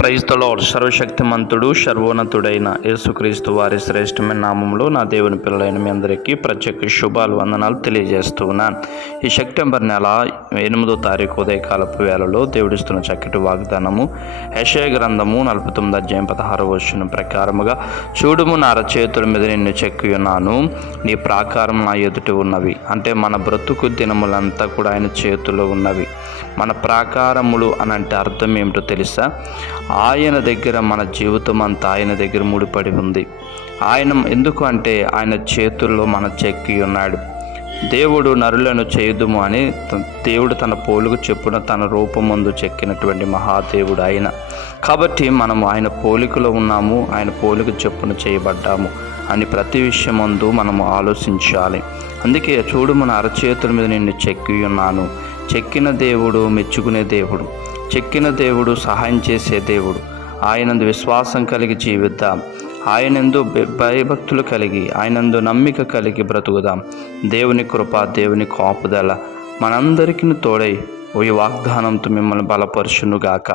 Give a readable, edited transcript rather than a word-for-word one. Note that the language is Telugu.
Praise the lord. సర్వశక్తిమంతుడు సర్వోన్నతుడైన యేసుక్రీస్తు వారి శ్రేష్టమైన నామంలో నా దేవుని పిల్లలైన మీ అందరికీ ప్రత్యేక శుభాలు వందనాలు తెలియజేస్తూ ఉన్నాను. ఈ సెప్టెంబర్ నెల 8వ తారీఖు ఉదయకాలపు వేళలో దేవుడిస్తున్న చక్కటి వాగ్దానము యెషయా గ్రంథము 49 అధ్యాయం 16వ వచనం ప్రకారముగా, చూడుము నా అరచేతుల మీద నిన్ను చెక్కి ఉన్నాను, నీ ప్రాకారం నా ఎదుట ఉన్నవి. అంటే మన బ్రతుకు దినములంతా కూడా ఆయన చేతిలో ఉన్నవి. మన ప్రాకారములు అని అంటే అర్థం ఏమిటో తెలుసా? ఆయన దగ్గర మన జీవితం అంతా ఆయన దగ్గర ముడిపడి ఉంది. ఆయన ఎందుకు అంటే ఆయన చేతుల్లో మన చెక్కి ఉన్నాడు. దేవుడు నరులను చేయుదుము అని దేవుడు తన పోలుకు చెప్పున తన రూపమందు చెక్కినటువంటి మహాదేవుడు ఆయన. కాబట్టి మనము ఆయన పోలికలో ఉన్నాము, ఆయన పోలిక చెప్పున చేయబడ్డాము అని ప్రతి విషయమందు మనము ఆలోచించాలి. అందుకే చూడు, మన అరచేతుల మీద నిన్ను చెక్కి ఉన్నాను. చెక్కిన దేవుడు మెచ్చుకునే దేవుడు, చెక్కిన దేవుడు సహాయం చేసే దేవుడు. ఆయనందు విశ్వాసం కలిగి జీవిద్దాం, ఆయనందు భయభక్తులు కలిగి, ఆయనందు నమ్మిక కలిగి బ్రతుకుదాం. దేవుని కృప, దేవుని కాపుదల మనందరికీ తోడై ఈ వాగ్దానంతో మిమ్మల్ని బలపరచునుగాక.